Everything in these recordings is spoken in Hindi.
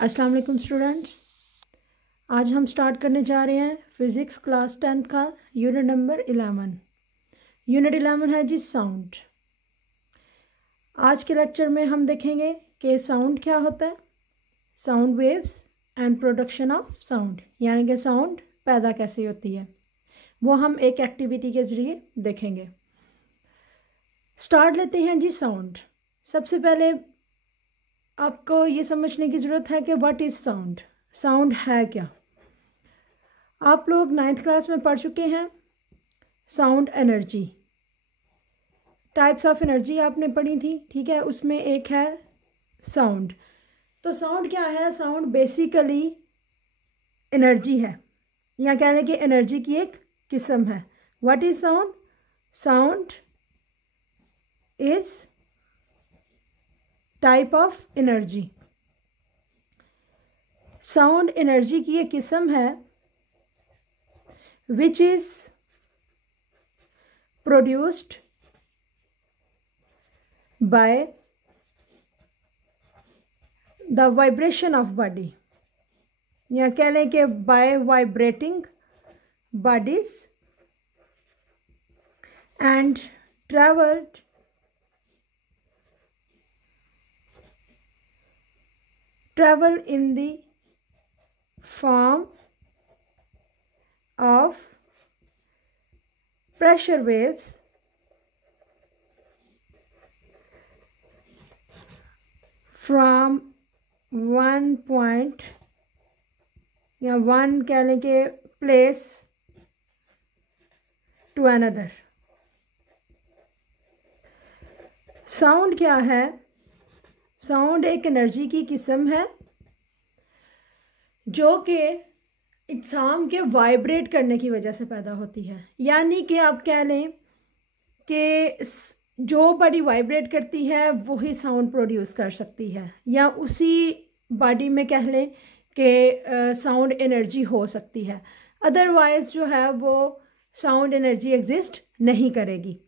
अस्सलाम वालेकुम स्टूडेंट्स। आज हम स्टार्ट करने जा रहे हैं फ़िज़िक्स क्लास 10th का यूनिट नंबर 11। यूनिट 11 है जी साउंड। आज के लेक्चर में हम देखेंगे कि साउंड क्या होता है, sound waves and production of sound, यानी कि साउंड पैदा कैसे होती है, वो हम एक एक्टिविटी के ज़रिए देखेंगे। स्टार्ट लेते हैं जी साउंड। सबसे पहले आपको ये समझने की ज़रूरत है कि व्हाट इज़ साउंड, साउंड है क्या। आप लोग 9th क्लास में पढ़ चुके हैं sound energy, types of energy आपने पढ़ी थी, ठीक है। उसमें एक है साउंड। तो साउंड क्या है? साउंड बेसिकली एनर्जी है, या कह लें कि एनर्जी की एक किस्म है। What is sound? Sound is type of energy. Sound energy की एक किस्म है which is produced by the vibration of body, या कह लें कि by vibrating bodies and travel in the form of pressure waves from one point, या वन कह लें कि प्लेस टू अनदर। साउंड क्या है? साउंड एक एनर्जी की किस्म है जो कि इज्साम के वाइब्रेट करने की वजह से पैदा होती है। यानी कि आप कह लें कि जो बॉडी वाइब्रेट करती है वही साउंड प्रोड्यूस कर सकती है, या उसी बॉडी में कह लें कि साउंड एनर्जी हो सकती है। अदरवाइज जो है वो साउंड एनर्जी एग्जिस्ट नहीं करेगी।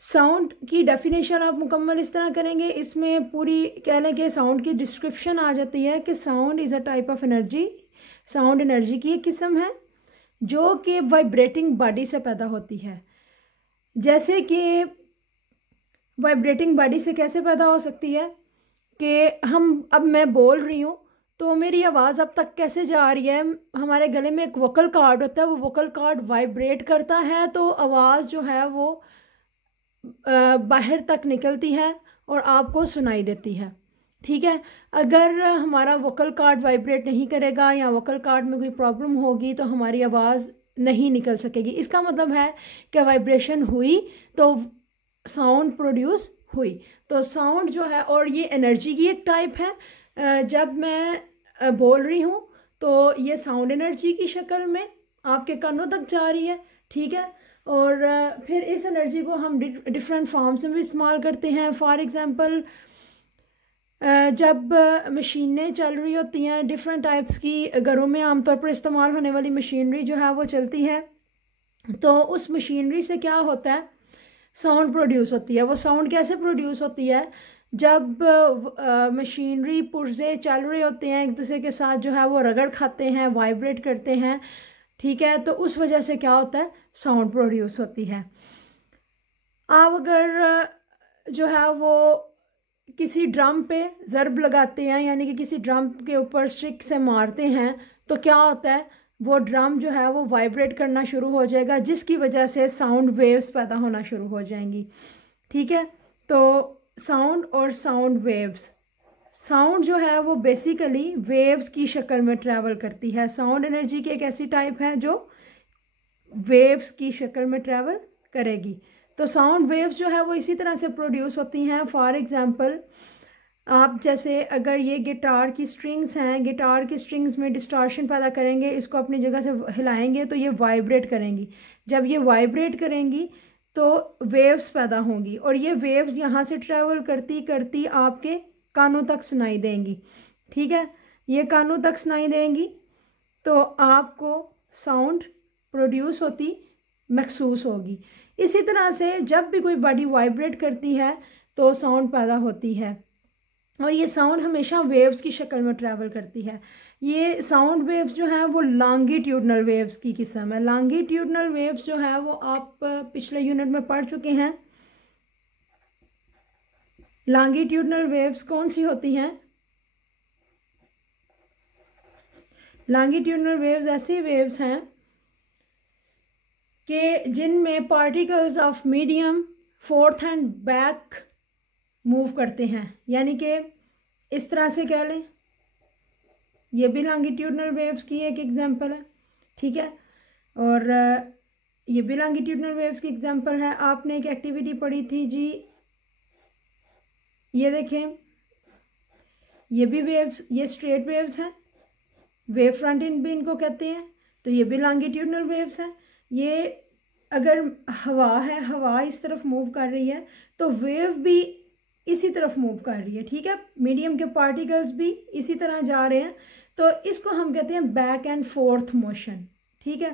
साउंड की डेफिनेशन आप मुकम्मल इस तरह करेंगे, इसमें पूरी कह लें कि साउंड की डिस्क्रिप्शन आ जाती है कि sound is a type of energy. Sound energy की एक किस्म है जो कि वाइब्रेटिंग बॉडी से पैदा होती है। जैसे कि वाइब्रेटिंग बॉडी से कैसे पैदा हो सकती है कि अब मैं बोल रही हूँ तो मेरी आवाज़ अब तक कैसे जा रही है। हमारे गले में एक वोकल कॉर्ड होता है, वो वोकल कॉर्ड वाइब्रेट करता है तो आवाज़ जो है वो बाहर तक निकलती है और आपको सुनाई देती है, ठीक है। अगर हमारा वोकल कॉर्ड वाइब्रेट नहीं करेगा या वोकल कॉर्ड में कोई प्रॉब्लम होगी तो हमारी आवाज़ नहीं निकल सकेगी। इसका मतलब है कि वाइब्रेशन हुई तो साउंड प्रोड्यूस हुई। तो साउंड जो है, और ये एनर्जी की एक टाइप है। जब मैं बोल रही हूँ तो ये साउंड एनर्जी की शक्ल में आपके कानों तक जा रही है, ठीक है। और फिर इस एनर्जी को हम डिफरेंट फॉर्म्स में भी इस्तेमाल करते हैं। फॉर एग्ज़ाम्पल जब मशीनें चल रही होती हैं, डिफरेंट टाइप्स की घरों में आमतौर पर इस्तेमाल होने वाली मशीनरी जो है वो चलती है, तो उस मशीनरी से क्या होता है, साउंड प्रोड्यूस होती है। वो साउंड कैसे प्रोड्यूस होती है? जब मशीनरी पुर्जे चल रहे होते हैं, एक दूसरे के साथ जो है वो रगड़ खाते हैं, वाइब्रेट करते हैं, ठीक है। तो उस वजह से क्या होता है, साउंड प्रोड्यूस होती है। आप अगर जो है वो किसी ड्रम पे ज़रब लगाते हैं, यानी कि किसी ड्रम के ऊपर स्टिक से मारते हैं, तो क्या होता है, वो ड्रम जो है वो वाइब्रेट करना शुरू हो जाएगा, जिसकी वजह से साउंड वेव्स पैदा होना शुरू हो जाएंगी, ठीक है। तो साउंड और साउंड वेव्स, साउंड जो है वो बेसिकली वेव्स की शक्ल में ट्रैवल करती है। साउंड एनर्जी की एक ऐसी टाइप है जो वेव्स की शक्ल में ट्रैवल करेगी। तो साउंड वेव्स जो है वो इसी तरह से प्रोड्यूस होती हैं। फॉर एग्ज़ाम्पल आप जैसे अगर ये गिटार की स्ट्रिंग्स हैं, गिटार की स्ट्रिंग्स में डिस्टॉर्शन पैदा करेंगे, इसको अपनी जगह से हिलाएंगे तो ये वाइब्रेट करेंगी। जब ये वाइब्रेट करेंगी तो वेव्स पैदा होंगी, और ये वेव्स यहाँ से ट्रैवल करती करती आपके कानों तक सुनाई देंगी, ठीक है। ये कानों तक सुनाई देंगी तो आपको साउंड प्रोड्यूस होती महसूस होगी। इसी तरह से जब भी कोई बॉडी वाइब्रेट करती है तो साउंड पैदा होती है। और ये साउंड हमेशा वेव्स की शक्ल में ट्रैवल करती है। ये साउंड वेव्स जो है वो लॉन्गिट्यूडनल वेव्स की किस्म है। लॉन्गिट्यूडनल वेव्स जो है वो आप पिछले यूनिट में पढ़ चुके हैं। लॉन्गिट्यूडनल वेव्स कौन सी होती हैं? लॉन्गिट्यूडनल वेव्स ऐसी वेव्स हैं कि जिनमें particles of medium fourth and back move करते हैं, यानी कि इस तरह से कह लें, ये भी लॉन्गिट्यूडनल वेव्स की एक एग्जांपल है, ठीक है। और ये भी लॉन्गिट्यूडनल वेव्स की एग्जांपल है। आपने एक एक्टिविटी पढ़ी थी जी, ये देखें, ये भी वेव्स, ये स्ट्रेट वेव्स हैं, वेव फ्रंट भी इनको कहते हैं, तो ये भी लॉन्गिट्यूडनल वेव्स हैं। ये अगर हवा है, हवा इस तरफ मूव कर रही है तो वेव भी इसी तरफ मूव कर रही है, ठीक है। मीडियम के पार्टिकल्स भी इसी तरह जा रहे हैं, तो इसको हम कहते हैं बैक एंड फोर्थ मोशन, ठीक है।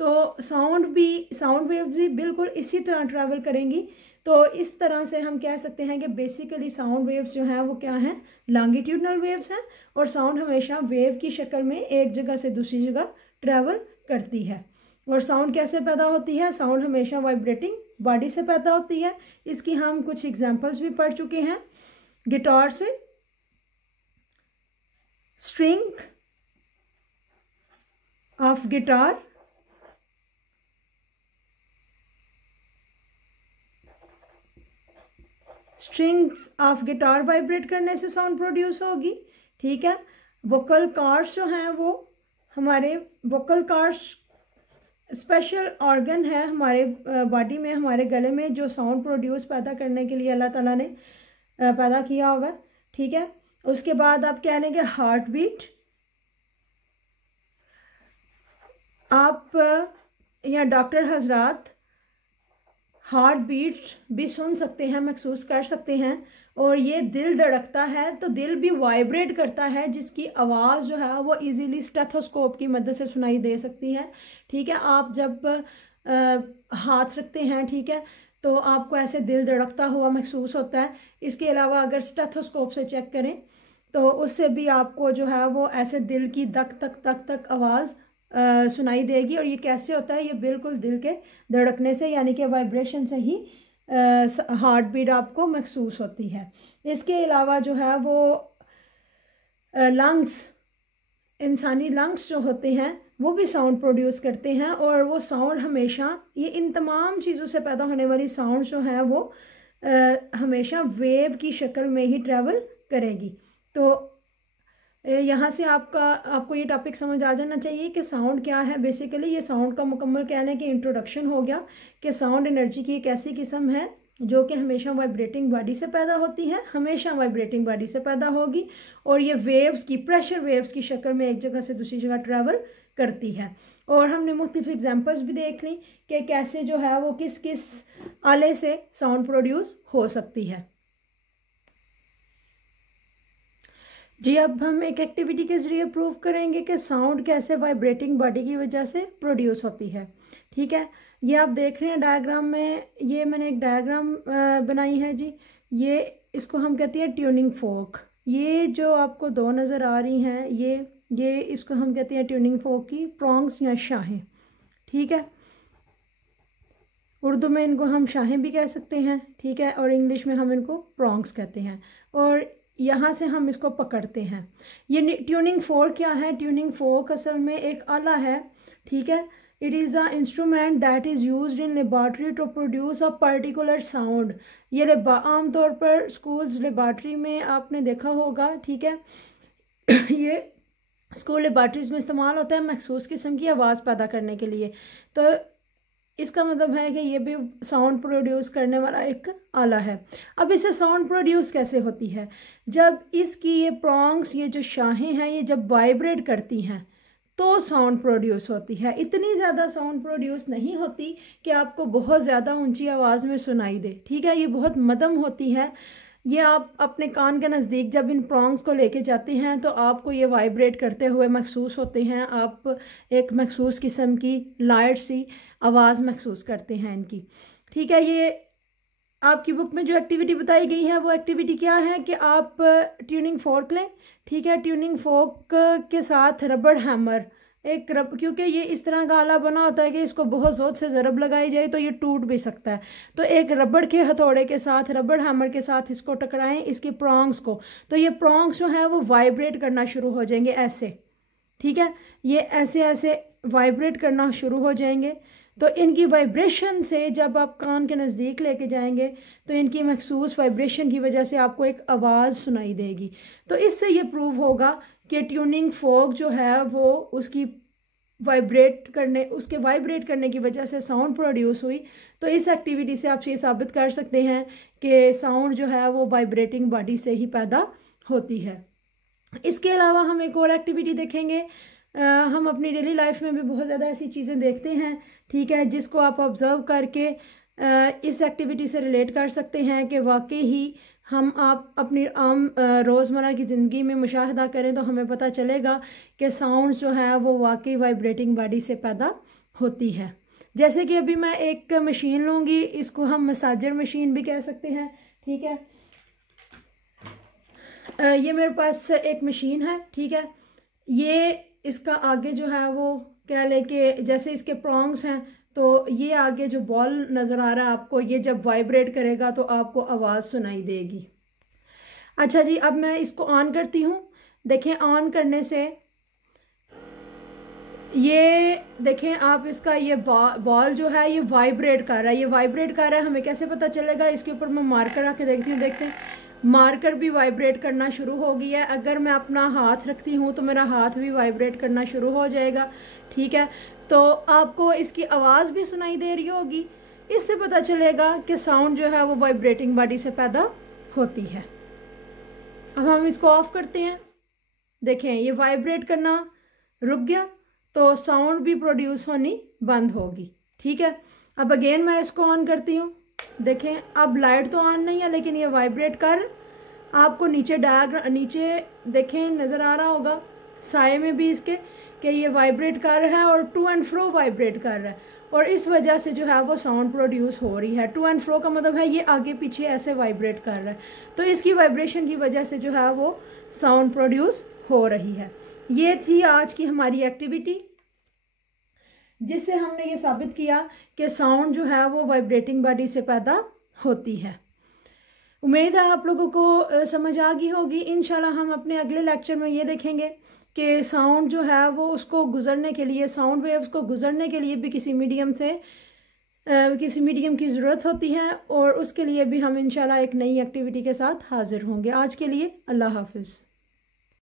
तो साउंड वेव्स भी बिल्कुल इसी तरह ट्रैवल करेंगी। तो इस तरह से हम कह सकते हैं कि बेसिकली साउंड वेव्स जो हैं वो क्या हैं? लॉन्गिट्यूडनल वेव्स हैं। और साउंड हमेशा वेव की शक्ल में एक जगह से दूसरी जगह ट्रैवल करती है। और साउंड कैसे पैदा होती है? साउंड हमेशा वाइब्रेटिंग बॉडी से पैदा होती है। इसकी हम कुछ एग्जांपल्स भी पढ़ चुके हैं। गिटार से, string of guitar, strings of guitar vibrate करने से साउंड प्रोड्यूस होगी, ठीक है। वोकल कॉर्ड्स जो हैं वो हमारे वोकल कॉर्ड्स स्पेशल ऑर्गन है हमारे बॉडी में, हमारे गले में, जो साउंड प्रोड्यूस पैदा करने के लिए अल्लाह ताला ने पैदा किया हुआ है, ठीक है। उसके बाद आप कह लेंगे हार्ट बीट। आप या डॉक्टर हजरात हार्ट बीट भी सुन सकते हैं, महसूस कर सकते हैं। और ये दिल धड़कता है तो दिल भी वाइब्रेट करता है, जिसकी आवाज़ जो है वो इजीली स्टेथोस्कोप की मदद से सुनाई दे सकती है, ठीक है। आप जब हाथ रखते हैं, ठीक है, तो आपको ऐसे दिल धड़कता हुआ महसूस होता है। इसके अलावा अगर स्टेथोस्कोप से चेक करें तो उससे भी आपको जो है वो ऐसे दिल की धक धक धक धक आवाज़ सुनाई देगी। और ये कैसे होता है? ये बिल्कुल दिल के धड़कने से, यानी कि वाइब्रेशन से ही हार्ट बीट आपको महसूस होती है। इसके अलावा जो है वो लंग्स, इंसानी लंग्स जो होते हैं वो भी साउंड प्रोड्यूस करते हैं। और वो साउंड हमेशा, ये इन तमाम चीज़ों से पैदा होने वाली साउंड जो है वो हमेशा वेव की शक्ल में ही ट्रैवल करेगी। तो यहाँ से आपको ये टॉपिक समझ आ जाना चाहिए कि साउंड क्या है। बेसिकली ये साउंड का मुकम्मल कहने की इंट्रोडक्शन हो गया कि साउंड एनर्जी की एक ऐसी किस्म है जो कि हमेशा वाइब्रेटिंग बॉडी से पैदा होती है, हमेशा वाइब्रेटिंग बॉडी से पैदा होगी। और ये वेव्स की, प्रेशर वेव्स की शक्ल में एक जगह से दूसरी जगह ट्रैवल करती है। और हमने मुख्तलिफ एग्जांपल्स भी देख ली कि कैसे जो है वो किस किस आले से साउंड प्रोड्यूस हो सकती है। जी, अब हम एक एक्टिविटी के ज़रिए प्रूव करेंगे कि साउंड कैसे वाइब्रेटिंग बॉडी की वजह से प्रोड्यूस होती है, ठीक है। ये आप देख रहे हैं डायग्राम में, ये मैंने एक डायग्राम बनाई है जी। ये इसको हम कहते हैं ट्यूनिंग फोक। ये जो आपको दो नज़र आ रही हैं, ये इसको हम कहते हैं ट्यूनिंग फोक की प्रॉन्ग्स या शाहें, ठीक है। उर्दू में इनको हम शाहें भी कह सकते हैं, ठीक है, और इंग्लिश में हम इनको प्रॉन्ग्स कहते हैं। और यहाँ से हम इसको पकड़ते हैं। ये ट्यूनिंग फोक क्या है? ट्यूनिंग फोक असल में एक आला है, ठीक है। It is a instrument that is used in laboratory to produce a particular sound. ये आम तौर पर स्कूल्स लेबॉर्ट्री में आपने देखा होगा, ठीक है। ये स्कूल लेबॉर्ट्रीज़ में इस्तेमाल होता है मखसूस किस्म की आवाज़ पैदा करने के लिए। तो इसका मतलब है कि ये भी साउंड प्रोड्यूस करने वाला एक आला है। अब इससे साउंड प्रोड्यूस कैसे होती है? जब इसकी ये प्रॉन्ग्स, ये जो शाहें हैं, ये जब वाइब्रेट करती हैं तो साउंड प्रोड्यूस होती है। इतनी ज़्यादा साउंड प्रोड्यूस नहीं होती कि आपको बहुत ज़्यादा ऊंची आवाज़ में सुनाई दे, ठीक है। ये बहुत मध्यम होती है। ये आप अपने कान के नज़दीक जब इन प्रॉन्ग्स को लेके जाते हैं तो आपको ये वाइब्रेट करते हुए महसूस होते हैं। आप एक महसूस किस्म की लाइट सी आवाज़ महसूस करते हैं इनकी, ठीक है। ये आपकी बुक में जो एक्टिविटी बताई गई है वो एक्टिविटी क्या है कि आप ट्यूनिंग फोर्क लें, ठीक है। ट्यूनिंग फोर्क के साथ रबड़ हैमर, एक क्योंकि ये इस तरह का आला बना होता है कि इसको बहुत ज़ोर से ज़रब लगाई जाए तो ये टूट भी सकता है। तो एक रबड़ के हथौड़े के साथ, रबड़ हैमर के साथ इसको टकराएं, इसकी प्रॉन्ग्स को। तो ये प्रॉन्ग्स जो है वो वाइब्रेट करना शुरू हो जाएंगे ऐसे, ठीक है। ये ऐसे ऐसे वाइब्रेट करना शुरू हो जाएंगे। तो इनकी वाइब्रेशन से जब आप कान के नज़दीक लेके जाएंगे तो इनकी मखसूस वाइब्रेशन की वजह से आपको एक आवाज़ सुनाई देगी। तो इससे ये प्रूव होगा कि ट्यूनिंग फोक जो है वो उसके वाइब्रेट करने की वजह से साउंड प्रोड्यूस हुई। तो इस एक्टिविटी से आप ये साबित कर सकते हैं कि साउंड जो है वो वाइब्रेटिंग बॉडी से ही पैदा होती है। इसके अलावा हम एक और एक्टिविटी देखेंगे। हम अपनी डेली लाइफ में भी बहुत ज़्यादा ऐसी चीज़ें देखते हैं, ठीक है, जिसको आप ऑब्ज़र्व करके इस एक्टिविटी से रिलेट कर सकते हैं कि वाकई ही आप अपनी आम रोज़मर्रा की ज़िंदगी में मुशाहिदा करें तो हमें पता चलेगा कि साउंड जो है वो वाकई वाइब्रेटिंग बॉडी से पैदा होती है। जैसे कि अभी मैं एक मशीन लूँगी, इसको हम मसाजर मशीन भी कह सकते हैं, ठीक है। ये मेरे पास एक मशीन है, ठीक है। ये इसका आगे जो है वो कह लें कि जैसे इसके प्रॉन्ग्स हैं, तो ये आगे जो बॉल नज़र आ रहा है आपको, ये जब वाइब्रेट करेगा तो आपको आवाज़ सुनाई देगी। अच्छा जी, अब मैं इसको ऑन करती हूँ। देखें, ऑन करने से ये देखें आप, इसका ये बॉल जो है ये वाइब्रेट कर रहा है, ये वाइब्रेट कर रहा है। हमें कैसे पता चलेगा? इसके ऊपर मैं मार्कर रख के देखती हूँ। देखते हैं, मार्कर भी वाइब्रेट करना शुरू हो गया है। अगर मैं अपना हाथ रखती हूँ तो मेरा हाथ भी वाइब्रेट करना शुरू हो जाएगा, ठीक है। तो आपको इसकी आवाज़ भी सुनाई दे रही होगी। इससे पता चलेगा कि साउंड जो है वो वाइब्रेटिंग बॉडी से पैदा होती है। अब हम इसको ऑफ करते हैं। देखें, ये वाइब्रेट करना रुक गया तो साउंड भी प्रोड्यूस होनी बंद होगी, ठीक है। अब अगेन मैं इसको ऑन करती हूँ। देखें, अब लाइट तो ऑन नहीं है लेकिन ये वाइब्रेट कर, आपको नीचे नीचे देखें नज़र आ रहा होगा साए में भी इसके कि ये वाइब्रेट कर रहा है और टू एंड फ्रो वाइब्रेट कर रहा है, और इस वजह से जो है वो साउंड प्रोड्यूस हो रही है। टू एंड फ्रो का मतलब है ये आगे पीछे ऐसे वाइब्रेट कर रहा है, तो इसकी वाइब्रेशन की वजह से जो है वो साउंड प्रोड्यूस हो रही है। ये थी आज की हमारी एक्टिविटी, जिससे हमने ये साबित किया कि साउंड जो है वो वाइब्रेटिंग बॉडी से पैदा होती है। उम्मीद है आप लोगों को समझ आ गई होगी। इंशाल्लाह हम अपने अगले लेक्चर में ये देखेंगे कि साउंड जो है वो उसको गुज़रने के लिए, साउंड वेव्स को गुज़रने के लिए भी किसी मीडियम की ज़रूरत होती है, और उसके लिए भी हम इंशाल्लाह एक नई एक्टिविटी के साथ हाज़िर होंगे। आज के लिए अल्लाह हाफ़िज़।